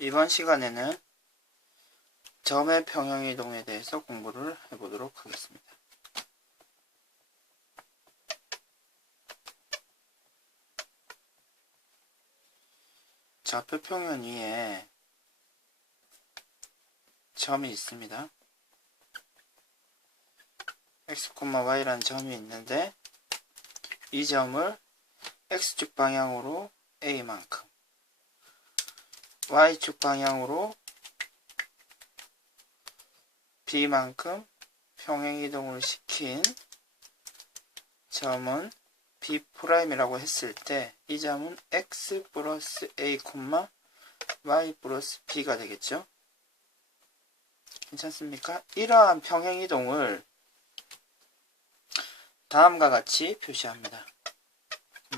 이번 시간에는 점의 평행이동에 대해서 공부를 해보도록 하겠습니다. 좌표 평면 위에 점이 있습니다. x, y라는 점이 있는데 이 점을 x축 방향으로 a만큼, y축 방향으로 b만큼 평행이동을 시킨 점은 B'이라고 했을 때 이 점은 x 플러스 a, y 플러스 b가 되겠죠. 괜찮습니까? 이러한 평행이동을 다음과 같이 표시합니다.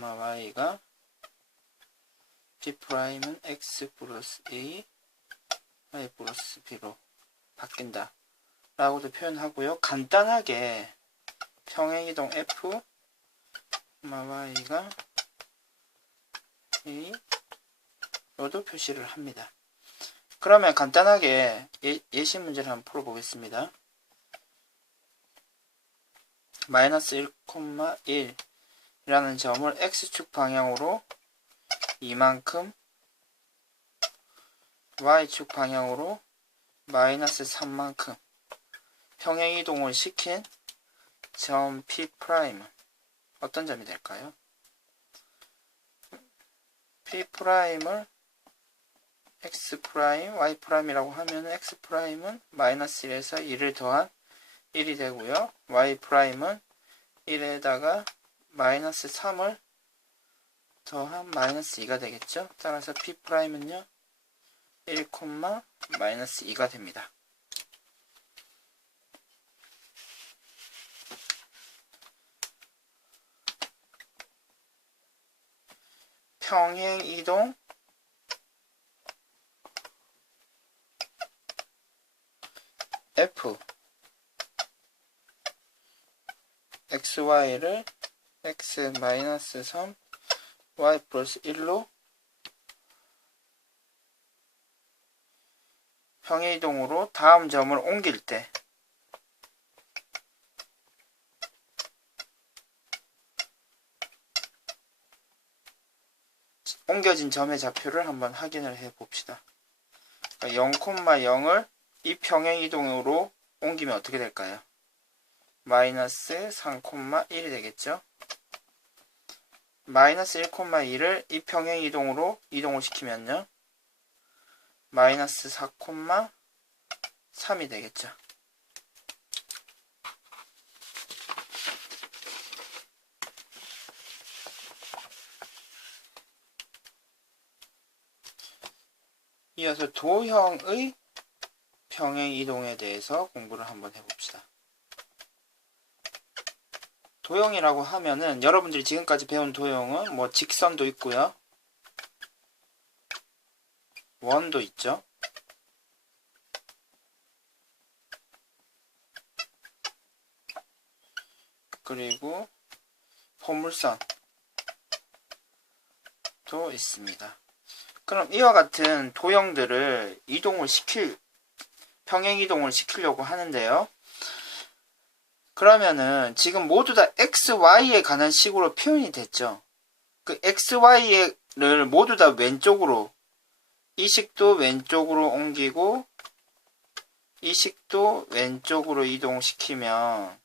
y가 B'은 x 플러스 a, y 플러스 b로 바뀐다 라고도 표현하고요. 간단하게 평행이동 f, y가 a 로도 표시를 합니다. 그러면 간단하게 예시 문제를 한번 풀어보겠습니다. 마이너스 1, 1이라는 점을 x축 방향으로 이만큼, y축 방향으로 마이너스 3만큼 평행이동을 시킨 점 P'은 어떤 점이 될까요? P'을 x', y'이라고 하면 x'은 마이너스 1에서 1을 더한 1이 되고요. y'은 1에다가 마이너스 3을 더한 마이너스 2가 되겠죠. 따라서 P'은요 1, 마이너스 2가 됩니다. 평행이동 F xy를 x-3 y 플러스 1로 평행이동으로 다음 점을 옮길 때 옮겨진 점의 좌표를 한번 확인을 해 봅시다. 0,0을 이 평행이동으로 옮기면 어떻게 될까요? 마이너스 3,1이 되겠죠? 마이너스 1,2를 이 평행이동으로 이동을 시키면요 마이너스 4,3이 되겠죠. 이어서 도형의 평행이동에 대해서 공부를 한번 해봅시다. 도형이라고 하면은 여러분들이 지금까지 배운 도형은 뭐 직선도 있고요. 원도 있죠. 그리고 포물선도 있습니다. 그럼 이와 같은 도형들을 평행이동을 시키려고 하는데요. 그러면은 지금 모두 다 xy에 관한 식으로 표현이 됐죠. 그 xy를 모두 다 왼쪽으로, 이 식도 왼쪽으로 옮기고 이 식도 왼쪽으로 이동시키면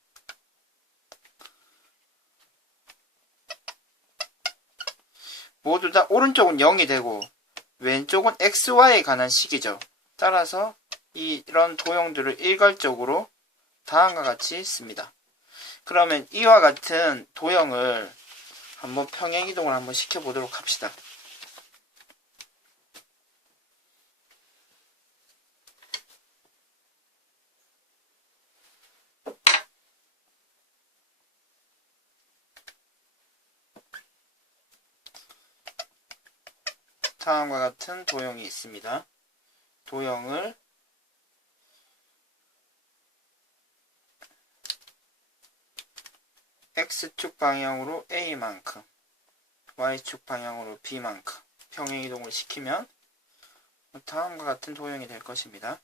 모두 다 오른쪽은 0이 되고 왼쪽은 xy에 관한 식이죠. 따라서 이런 도형들을 일괄적으로 다음과 같이 씁니다. 그러면 이와 같은 도형을 한번 평행이동을 한번 시켜보도록 합시다. 다음과 같은 도형이 있습니다. 도형을 x축 방향으로 a만큼, y축 방향으로 b만큼 평행이동을 시키면 다음과 같은 도형이 될 것입니다.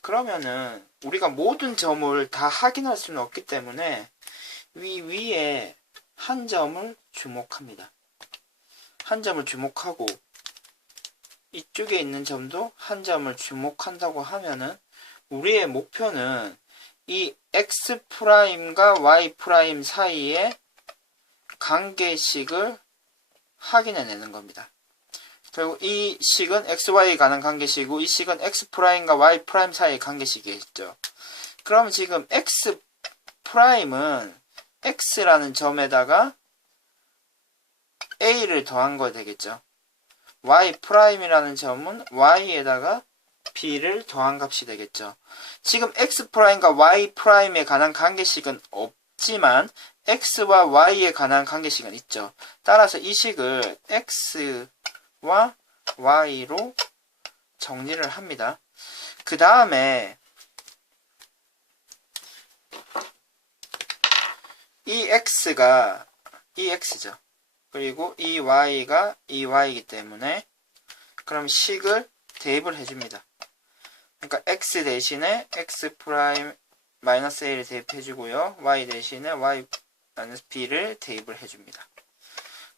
그러면은 우리가 모든 점을 다 확인할 수는 없기 때문에 위에 한 점을 주목합니다. 한 점을 주목하고 이쪽에 있는 점도 한 점을 주목한다고 하면은 우리의 목표는 이 X'과 Y' 사이의 관계식을 확인해내는 겁니다. 결국 이 식은 XY에 관한 관계식이고 이 식은 X'과 Y' 사이의 관계식이겠죠. 그럼 지금 X'은 X라는 점에다가 A를 더한 거 되겠죠. Y'이라는 점은 Y에다가 B를 더한 값이 되겠죠. 지금 X'과 Y'에 관한 관계식은 없지만 X와 Y에 관한 관계식은 있죠. 따라서 이 식을 X와 Y로 정리를 합니다. 그 다음에 이 X가 이 X죠. 그리고 이 Y가 이 Y이기 때문에 그럼 식을 대입을 해줍니다. 그러니까 X 대신에 X 프라임 마이너스 A를 대입해주고요. Y 대신에 Y 마이너스 B를 대입을 해줍니다.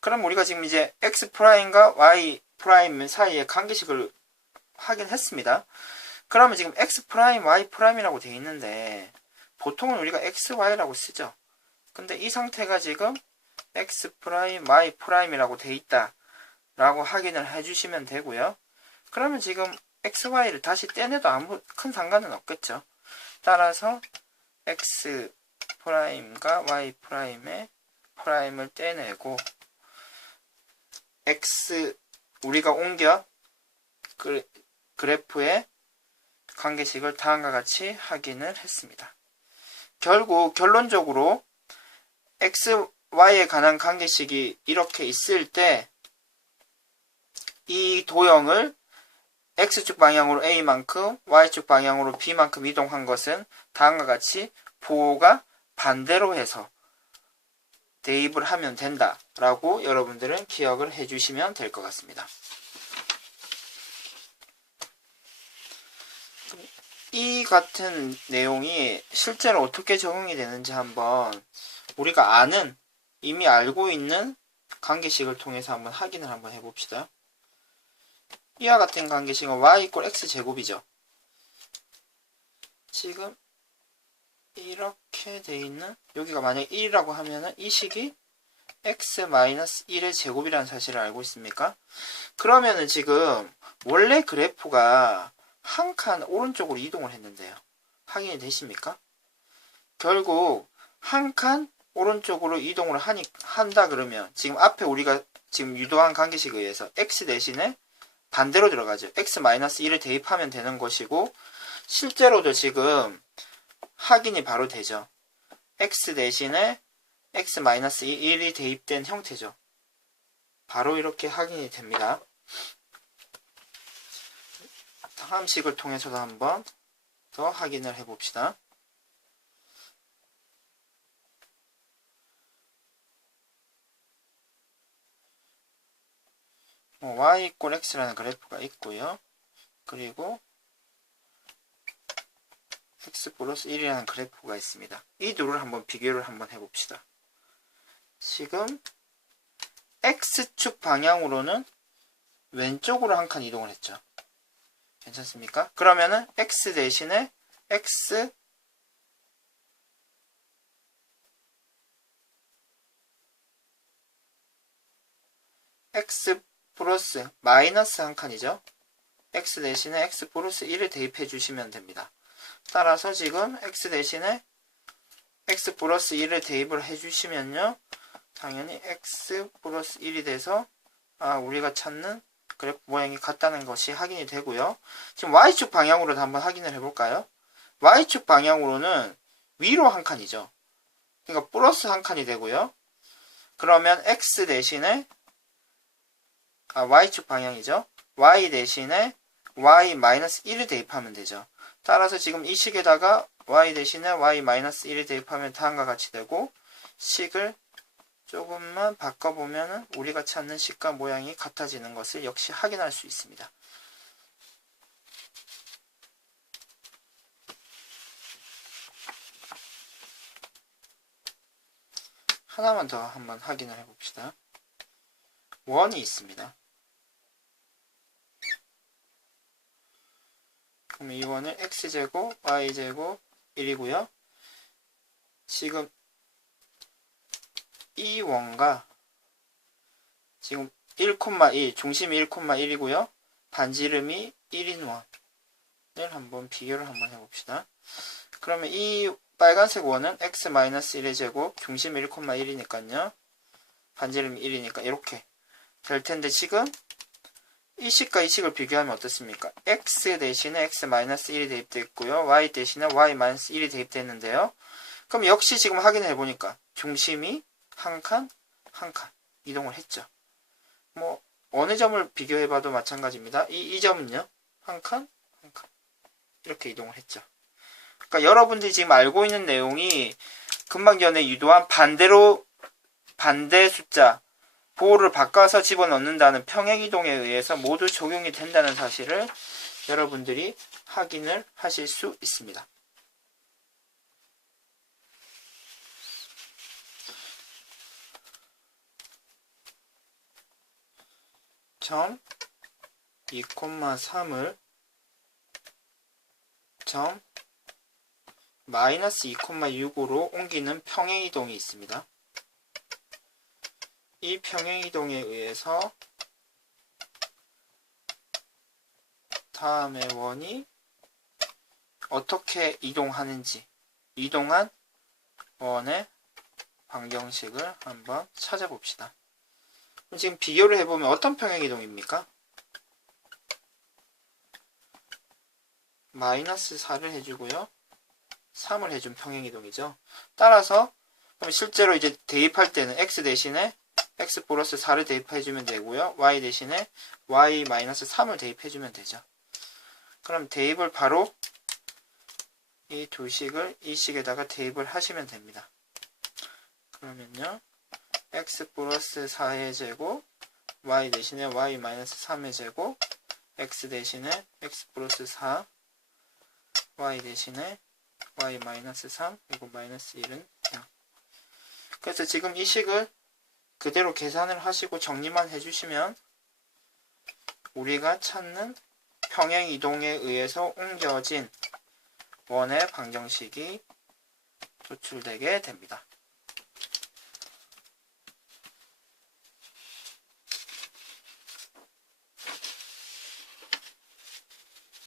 그럼 우리가 지금 이제 X 프라임과 Y 프라임 사이의 관계식을 확인했습니다. 그러면 지금 X 프라임, Y 프라임이라고 되어 있는데 보통은 우리가 X, Y라고 쓰죠. 근데 이 상태가 지금 X 프라임, Y 프라임이라고 되어 있다 라고 확인을 해주시면 되고요. 그러면 지금 X, Y를 다시 떼내도 아무 큰 상관은 없겠죠. 따라서 X 프라임과 Y 프라임의 프라임을 떼내고 X 우리가 옮겨 그래프의 관계식을 다음과 같이 확인을 했습니다. 결국 결론적으로 X, Y에 관한 관계식이 이렇게 있을 때 이 도형을 X축 방향으로 A만큼 Y축 방향으로 B만큼 이동한 것은 다음과 같이 부호가 반대로 해서 대입을 하면 된다 라고 여러분들은 기억을 해주시면 될 것 같습니다. 이 같은 내용이 실제로 어떻게 적용이 되는지 한번 우리가 아는 이미 알고 있는 관계식을 통해서 한번 확인을 한번 해봅시다. 이와 같은 관계식은 y = x제곱이죠. 지금 이렇게 돼 있는 여기가 만약에 1이라고 하면은 이 식이 x-1의 제곱이라는 사실을 알고 있습니까? 그러면은 지금 원래 그래프가 한 칸 오른쪽으로 이동을 했는데요. 확인이 되십니까? 결국 한 칸 오른쪽으로 이동을 한다 그러면 지금 앞에 우리가 지금 유도한 관계식에 의해서 x 대신에 반대로 들어가죠. x-1을 대입하면 되는 것이고 실제로도 지금 확인이 바로 되죠. x 대신에 x-1이 대입된 형태죠. 바로 이렇게 확인이 됩니다. 다음 식을 통해서도 한번 더 확인을 해봅시다. y = x라는 그래프가 있고요. 그리고 x 플러스 1이라는 그래프가 있습니다. 이 둘을 한번 비교를 한번 해봅시다. 지금 x축 방향으로는 왼쪽으로 한 칸 이동을 했죠. 괜찮습니까? 그러면은 x 대신에 x 플러스 마이너스 한 칸이죠. x 대신에 x 플러스 1을 대입해 주시면 됩니다. 따라서 지금 x 대신에 x 플러스 1을 대입을 해 주시면요. 당연히 x 플러스 1이 돼서 우리가 찾는 그래프 모양이 같다는 것이 확인이 되고요. 지금 y축 방향으로도 한번 확인을 해볼까요? y축 방향으로는 위로 한 칸이죠. 그러니까 플러스 한 칸이 되고요. 그러면 x 대신에 y축 방향이죠. y 대신에 y-1을 대입하면 되죠. 따라서 지금 이 식에다가 y 대신에 y-1을 대입하면 다음과 같이 되고 식을 조금만 바꿔보면 우리가 찾는 식과 모양이 같아지는 것을 역시 확인할 수 있습니다. 하나만 더 한번 확인을 해봅시다. 원이 있습니다. 그럼 이 원은 x제곱, y제곱 1이고요. 지금 이 원과 지금 1,1, 중심이 1,1이고요. 반지름이 1인 원을 한번 비교를 한번 해봅시다. 그러면 이 빨간색 원은 x-1의 제곱, 중심이 1,1이니까요. 반지름이 1이니까 이렇게 될 텐데 지금 이 식과 이 식을 비교하면 어떻습니까? x 대신에 x-1이 대입되어 있고요. y 대신에 y-1이 대입되어 있는데요. 그럼 역시 지금 확인을 해보니까 중심이 한 칸, 한 칸 이동을 했죠. 뭐 어느 점을 비교해봐도 마찬가지입니다. 이 점은요. 한 칸, 한 칸 이렇게 이동을 했죠. 그러니까 여러분들이 지금 알고 있는 내용이 금방 전에 유도한 반대 숫자 보호를 바꿔서 집어넣는다는 평행이동에 의해서 모두 적용이 된다는 사실을 여러분들이 확인을 하실 수 있습니다. 점 2,3을 점 마이너스 2,6으로 옮기는 평행이동이 있습니다. 이 평행이동에 의해서 다음의 원이 어떻게 이동하는지 이동한 원의 방정식을 한번 찾아봅시다. 지금 비교를 해보면 어떤 평행이동입니까? 마이너스 4를 해주고요. 3을 해준 평행이동이죠. 따라서 그럼 실제로 이제 대입할 때는 x 대신에 x 플러스 4를 대입해주면 되고요. y 대신에 y-3을 대입해주면 되죠. 그럼 대입을 바로 이 두 식을 이 식에다가 대입을 하시면 됩니다. 그러면요. x 플러스 4의 제곱 y 대신에 y-3의 제곱 x 대신에 x 플러스 4 y 대신에 y-3 그리고 마이너스 1은 0. 그래서 지금 이 식을 그대로 계산을 하시고 정리만 해주시면 우리가 찾는 평행이동에 의해서 옮겨진 원의 방정식이 도출되게 됩니다.